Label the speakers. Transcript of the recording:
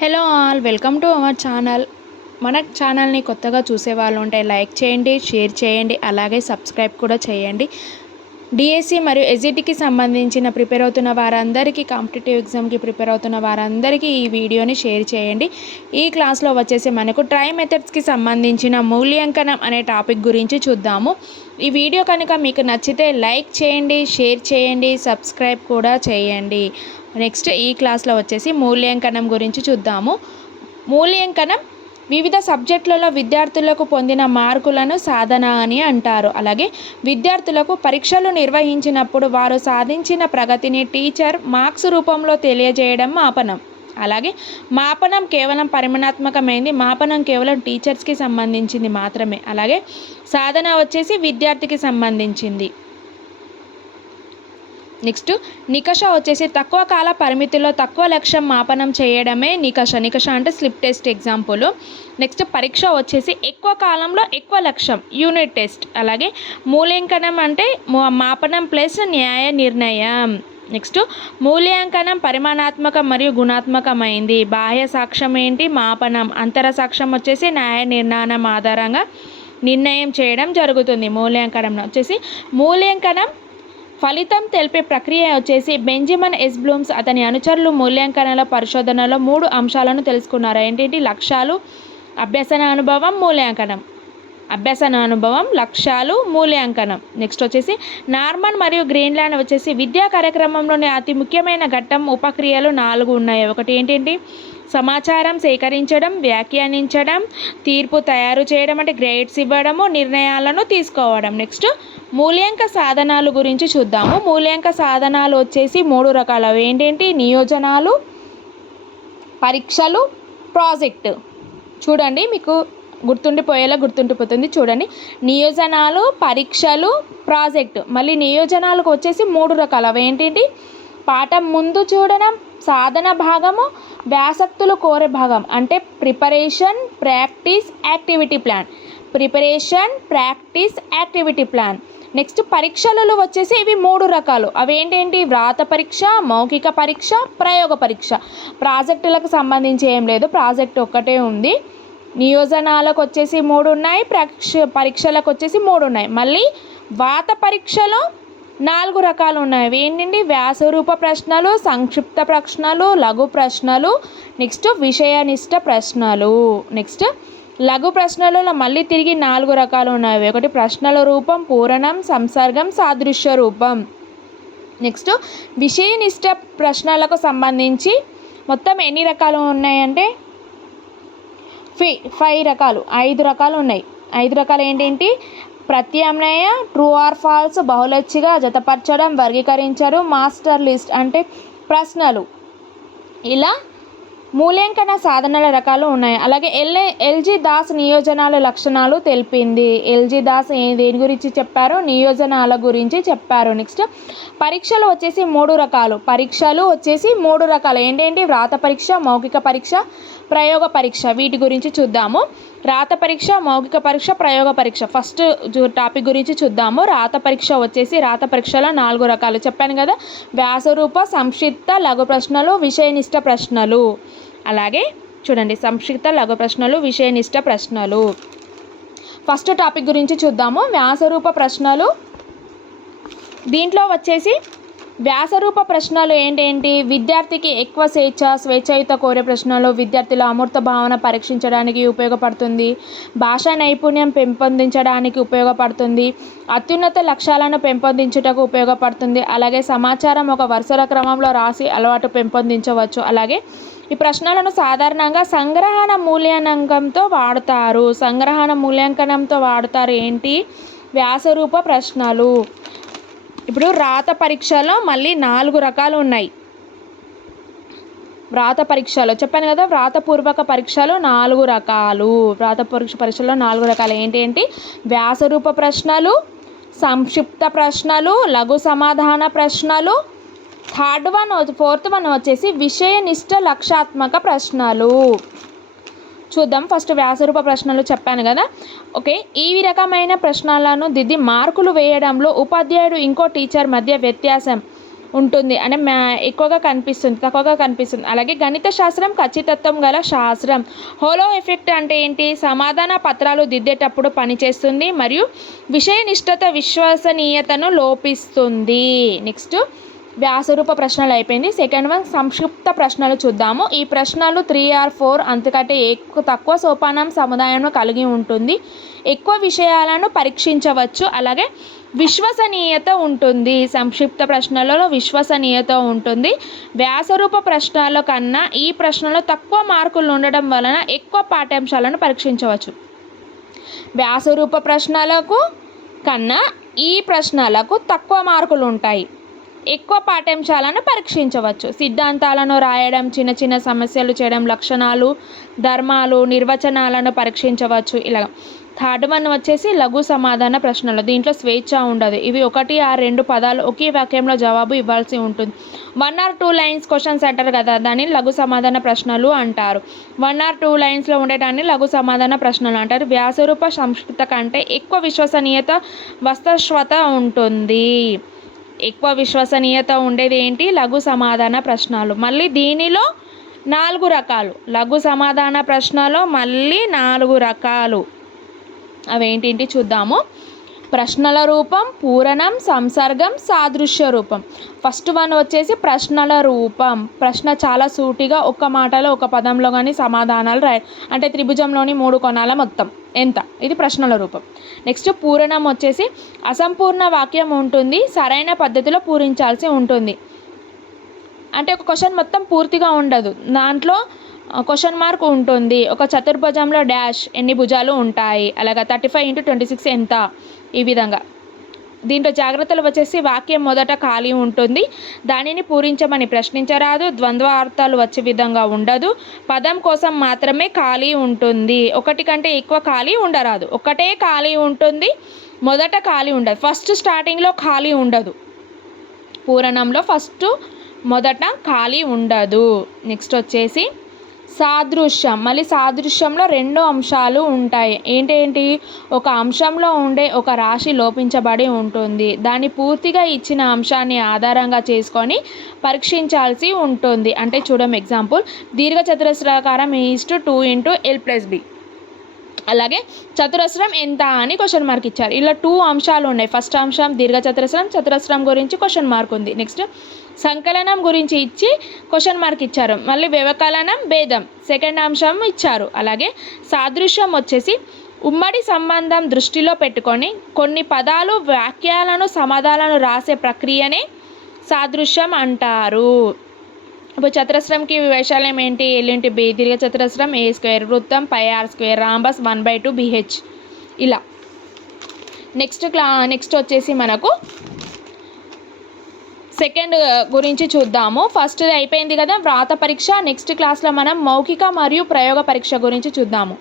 Speaker 1: Hello all welcome to our channel. మన ఛానల్ని కొత్తగా చూసే వాళ్ళు ఉంటే లైక్ చేయండి షేర్ చేయండి అలాగే సబ్స్క్రైబ్ కూడా చేయండి. డిఎస్సి మరియు ఎస్జిటికి సంబంధించిన ప్రిపేర్ అవుతున్న వారందరికీ కాంపిటేటివ్ ఎగ్జామ్కి ప్రిపేర్ అవుతున్న వారందరికీ ఈ వీడియోని షేర్ చేయండి. ఈ క్లాస్లో వచ్చేసి మనకు ట్రై మెథడ్స్కి సంబంధించిన మూల్యాంకనం అనే టాపిక్ గురించి చూద్దాము. ఈ వీడియో కనుక మీకు నచ్చితే లైక్ చేయండి షేర్ చేయండి సబ్స్క్రైబ్ కూడా చేయండి. నెక్స్ట్ ఈ క్లాస్లో వచ్చేసి మూల్యాంకనం గురించి చూద్దాము. మూల్యాంకనం వివిధ సబ్జెక్టులలో విద్యార్థులకు పొందిన మార్కులను సాధన అని అంటారు. అలాగే విద్యార్థులకు పరీక్షలు నిర్వహించినప్పుడు వారు సాధించిన ప్రగతిని టీచర్ మార్క్స్ రూపంలో తెలియజేయడం మాపనం. అలాగే మాపనం కేవలం పరిమాణాత్మకమైంది మాపనం కేవలం టీచర్స్కి సంబంధించింది మాత్రమే. అలాగే సాధన వచ్చేసి విద్యార్థికి సంబంధించింది. నెక్స్ట్ నికష వచ్చేసి తక్కువ కాల పరిమితిలో తక్కువ లక్ష్యం మాపనం చేయడమే నికష. నికష అంటే స్లిప్ టెస్ట్ ఎగ్జాంపుల్ నెక్స్ట్ పరీక్ష వచ్చేసి ఎక్కువ కాలంలో ఎక్కువ లక్ష్యం యూనిట్ టెస్ట్. అలాగే మూల్యాంకనం అంటే మాపనం ప్లస్ న్యాయ నిర్ణయం. నెక్స్ట్ మూల్యాంకనం పరిమాణాత్మక మరియు గుణాత్మకమైంది. బాహ్య సాక్ష్యం ఏంటి? మాపనం. అంతర సాక్ష్యం వచ్చేసి న్యాయ నిర్ణయం ఆధారంగా నిర్ణయం చేయడం జరుగుతుంది మూల్యాంకనం వచ్చేసి మూల్యాంకనం ఫలితం తెలిపే ప్రక్రియ వచ్చేసి బెంజమిన్ ఎస్ బ్లూమ్స్ అతని అనుచరులు మూల్యాంకనాల పరిశోధనలో మూడు అంశాలను తెలుసుకున్నారు. ఏంటంటే లక్ష్యాలు అభ్యసన అనుభవం మూల్యాంకనం. అభ్యాసన అనుభవం లక్ష్యాలు మూల్యాంకనం. నెక్స్ట్ వచ్చేసి నార్మన్ మరియు గ్రీన్లాండ్ వచ్చేసి విద్యా కార్యక్రమంలోని అతి ముఖ్యమైన ఘట్టం ఉపక్రియలు నాలుగు ఉన్నాయి. ఒకటి ఏంటంటే సమాచారం సేకరించడం వ్యాఖ్యానించడం తీర్పు తయారు చేయడం అంటే గ్రేడ్స్ ఇవ్వడము నిర్ణయాలను తీసుకోవడం. నెక్స్ట్ మూల్యాంక సాధనాలు గురించి చూద్దాము. మూల్యాంక సాధనాలు వచ్చేసి మూడు రకాలు. ఏంటేంటి నియోజనాలు పరీక్షలు ప్రాజెక్టు. చూడండి మీకు గుర్తుండిపోయేలా గుర్తుండిపోతుంది చూడండి. నియోజనాలు పరీక్షలు ప్రాజెక్టు. మళ్ళీ నియోజనాలకు వచ్చేసి మూడు రకాలు. అవి ఏంటంటే? పాఠం ముందు చూడడం సాధన భాగము వ్యాసక్తులు కోరే భాగం. అంటే preparation practice activity plan. Preparation practice activity plan. Next పరీక్షలలో వచ్చేసి ఇవి మూడు రకాలు. అవేంటేంటి వ్రాత పరీక్ష మౌఖిక పరీక్ష ప్రయోగ పరీక్ష. ప్రాజెక్టులకు సంబంధించి ఏం లేదు. ప్రాజెక్ట్ ఒక్కటే ఉంది. నియోజనాలకు వచ్చేసి మూడు ఉన్నాయి పరీక్ష పరీక్షలకు వచ్చేసి మూడు ఉన్నాయి మళ్ళీ వాత పరీక్షలో నాలుగు రకాలు ఉన్నాయి ఏంటండి? వ్యాసరూప ప్రశ్నలు సంక్షిప్త ప్రశ్నలు లఘు ప్రశ్నలు నెక్స్ట్ విషయనిష్ట ప్రశ్నలు. నెక్స్ట్ లఘు ప్రశ్నలలో మళ్ళీ తిరిగి నాలుగు రకాలు ఉన్నాయి ఒకటి ప్రశ్నల రూపం పూరణం సంసర్గం సాదృశ్య రూపం. నెక్స్ట్ విషయనిష్ట ప్రశ్నలకు సంబంధించి మొత్తం ఎన్ని రకాలు ఉన్నాయంటే ఫి ఫైవ్ రకాలు ఐదు రకాలు ఉన్నాయి. ఐదు రకాలు ఏంటేంటి? ప్రత్యామ్నాయ ట్రూ ఆర్ ఫాల్స్ బహుళచ్చిగా జతపరచడం వర్గీకరించడం మాస్టర్ లిస్ట్ అంటే ప్రశ్నలు. ఇలా మూల్యాంకన సాధనల రకాలు ఉన్నాయి. అలాగే ఎల్ ఎల్జీ దాస్ నియోజనాల లక్షణాలు తెలిపింది. ఎల్జీ దాస్ దేని గురించి చెప్పారు? నియోజనాల గురించి చెప్పారు. నెక్స్ట్ పరీక్షలు వచ్చేసి మూడు రకాలు. పరీక్షలు వచ్చేసి మూడు రకాలు. ఏంటంటే? వ్రాత పరీక్ష మౌఖిక పరీక్ష ప్రయోగ పరీక్ష. వీటి గురించి చూద్దాము. రాత పరీక్ష మౌఖిక పరీక్ష ప్రయోగ పరీక్ష. ఫస్ట్ టాపిక్ గురించి చూద్దాము. రాత పరీక్ష వచ్చేసి రాత పరీక్షలో నాలుగు రకాలు. చెప్పాను కదా. వ్యాసరూప సంక్షిప్త లఘు ప్రశ్నలు విషయనిష్ట ప్రశ్నలు. అలాగే చూడండి సంక్షిప్త లఘు ప్రశ్నలు విషయనిష్ట ప్రశ్నలు. ఫస్ట్ టాపిక్ గురించి చూద్దాము. వ్యాసరూప ప్రశ్నలు. దీంట్లో వచ్చేసి వ్యాసరూప ప్రశ్నలు ఏంటేంటి? విద్యార్థికి ఎక్కువ స్వేచ్ఛ స్వేచ్ఛయుత కోరే ప్రశ్నలు విద్యార్థుల అమూర్త భావన పరీక్షించడానికి ఉపయోగపడుతుంది. భాషా నైపుణ్యం పెంపొందించడానికి ఉపయోగపడుతుంది. అత్యున్నత లక్ష్యాలను పెంపొందించుటకు ఉపయోగపడుతుంది. అలాగే సమాచారం ఒక వరుసల క్రమంలో రాసి అలవాటు పెంపొందించవచ్చు. అలాగే ఈ ప్రశ్నలను సాధారణంగా సంగ్రహణ మూల్యాంకంతో వాడతారు. సంగ్రహణ మూల్యాంకనంతో వాడతారు ఏంటి? వ్యాసరూప ప్రశ్నలు. ఇప్పుడు రాత పరీక్షలో మళ్ళీ నాలుగు రకాలు ఉన్నాయి. వ్రాత పరీక్షలు చెప్పాను కదా వ్రాతపూర్వక పరీక్షలు నాలుగు రకాలు. వ్రాత పరీక్ష పరీక్షలో నాలుగు రకాలు ఏంటి ఏంటి? వ్యాసరూప ప్రశ్నలు సంక్షిప్త ప్రశ్నలు లఘు సమాధాన ప్రశ్నలు థర్డ్ వన్ ఫోర్త్ వన్ వచ్చేసి విషయనిష్ట లక్షాత్మక ప్రశ్నలు. చూద్దాం. ఫస్ట్ వ్యాసరూప ప్రశ్నలు చెప్పాను కదా. ఓకే. ఈ రకమైన ప్రశ్నలను దిద్ది మార్కులు వేయడంలో ఉపాధ్యాయుడు ఇంకో టీచర్ మధ్య వ్యత్యాసం ఉంటుంది. అంటే మ్యా ఎక్కువగా కనిపిస్తుంది తక్కువగా కనిపిస్తుంది. అలాగే గణిత శాస్త్రం ఖచ్చితత్వం గల శాస్త్రం. హోలో ఎఫెక్ట్ అంటే ఏంటి? సమాధాన పత్రాలు దిద్దేటప్పుడు పనిచేస్తుంది మరియు విషయనిష్టత విశ్వసనీయతను లోపిస్తుంది. నెక్స్ట్. వ్యాసరూప ప్రశ్నలు అయిపోయింది సెకండ్ వన్ సంక్షిప్త ప్రశ్నలు చూద్దాము. ఈ ప్రశ్నలు త్రీ ఆర్ ఫోర్ అంతకంటే ఎక్కువ తక్కువ సోపానం సముదాయంలో కలిగి ఉంటుంది. ఎక్కువ విషయాలను పరీక్షించవచ్చు. అలాగే విశ్వసనీయత ఉంటుంది. సంక్షిప్త ప్రశ్నలలో విశ్వసనీయత ఉంటుంది. వ్యాసరూప ప్రశ్నల కన్నా ఈ ప్రశ్నలో తక్కువ మార్కులు ఉండడం వలన ఎక్కువ పాఠ్యాంశాలను పరీక్షించవచ్చు. వ్యాసరూప ప్రశ్నలకు కన్నా ఈ ప్రశ్నలకు తక్కువ మార్కులు ఉంటాయి. ఎక్కువ పాఠ్యాంశాలను పరీక్షించవచ్చు. సిద్ధాంతాలను రాయడం చిన్న చిన్న సమస్యలు చేయడం లక్షణాలు ధర్మాలు నిర్వచనాలను పరీక్షించవచ్చు. ఇలా థర్డ్ వన్ వచ్చేసి లఘు సమాధాన ప్రశ్నలు. దీంట్లో స్వేచ్ఛ ఉండదు. ఇవి ఒకటి ఆ రెండు పదాలు ఒకే వాక్యంలో జవాబు ఇవ్వాల్సి ఉంటుంది. One or two lines questions అంటారు కదా దాన్ని లఘు సమాధాన ప్రశ్నలు అంటారు. వన్ ఆర్ టూ లైన్స్లో ఉండేటాన్ని లఘు సమాధాన ప్రశ్నలు అంటారు. వ్యాసరూప సంస్కృత కంటే ఎక్కువ విశ్వసనీయత వస్తస్వత ఉంటుంది. ఎక్కువ విశ్వసనీయత ఉండేది ఏంటి? లఘు సమాధాన ప్రశ్నలు. మళ్ళీ దీనిలో నాలుగు రకాలు. లఘు సమాధాన ప్రశ్నలో మళ్ళీ నాలుగు రకాలు. అవేంటి చూద్దాము. ప్రశ్నల రూపం పూరణం సంసర్గం సాదృశ్య రూపం. ఫస్ట్ వన్ వచ్చేసి ప్రశ్నల రూపం. ప్రశ్న చాలా సూటిగా ఒక్క మాటలో ఒక పదంలో కానీ సమాధానాలు రాయ అంటే త్రిభుజంలోని మూడు కొనాల మొత్తం. ఎంత? ఇది ప్రశ్నల రూపం. నెక్స్ట్ పూరణం వచ్చేసి అసంపూర్ణ వాక్యం ఉంటుంది సరైన పద్ధతిలో పూరించాల్సి ఉంటుంది. అంటే ఒక క్వశ్చన్ మొత్తం పూర్తిగా ఉండదు. దాంట్లో క్వశ్చన్ మార్క్ ఉంటుంది. ఒక చతుర్భుజంలో డాష్ ఎన్ని భుజాలు ఉంటాయి? అలాగా thirty five into twenty six ఎంత? ఈ విధంగా. దీంట్లో జాగ్రత్తలు వచ్చేసి వాక్యం మొదట ఖాళీ ఉంటుంది. దానిని పూరించమని ప్రశ్నించరాదు. ద్వంద్వ అర్థాలు వచ్చే విధంగా ఉండదు. పదం కోసం మాత్రమే ఖాళీ ఉంటుంది. ఒకటి కంటే ఎక్కువ ఖాళీ ఉండరాదు. ఒకటే ఖాళీ ఉంటుంది. మొదట ఖాళీ ఉండదు. ఫస్ట్ స్టార్టింగ్లో ఖాళీ ఉండదు. పూరణంలో ఫస్ట్ మొదట ఖాళీ ఉండదు. నెక్స్ట్ వచ్చేసి సాదృశ్యం. మళ్ళీ సాదృశ్యంలో రెండు అంశాలు ఉంటాయి. ఏంటేంటి? ఒక అంశంలో ఉండే ఒక రాశి లోపించబడి ఉంటుంది. దాన్ని పూర్తిగా ఇచ్చిన అంశాన్ని ఆధారంగా చేసుకొని పరీక్షించాల్సి ఉంటుంది. అంటే చూడం ఎగ్జాంపుల్ దీర్ఘ చతురస్రాకారం is two two into L plus B. అలాగే చతురస్రం ఎంత అని క్వశ్చన్ మార్క్ ఇచ్చారు. ఇలా టూ అంశాలు ఉన్నాయి. ఫస్ట్ అంశం దీర్ఘచతురస్రం చతురస్రం గురించి క్వశ్చన్ మార్క్ ఉంది. నెక్స్ట్ సంకలనం గురించి ఇచ్చి క్వశ్చన్ మార్క్ ఇచ్చారు. మళ్ళీ వ్యవకలనం భేదం సెకండ్ అంశం ఇచ్చారు. అలాగే సాదృశ్యం వచ్చేసి ఉమ్మడి సంబంధం దృష్టిలో పెట్టుకొని కొన్ని పదాలు వాక్యాలను సమాధానాలను రాసే ప్రక్రియనే సాదృశ్యం అంటారు. ఇప్పుడు చతురస్రంకి వైశాల్యం ఏంటి? ఎల్లింటి బి దీర్ఘ చతురస్రం ఏ స్క్వేర్ వృత్తం pi r square rhombus one by two BH ఇలా. నెక్స్ట్ క్లా నెక్స్ట్ వచ్చేసి మనకు సెకండ్ గురించి చూద్దాము. ఫస్ట్ అయిపోయింది కదా వ్రాత పరీక్ష నెక్స్ట్ క్లాస్లో మనం మౌఖిక మరియు ప్రయోగ పరీక్ష గురించి చూద్దాము.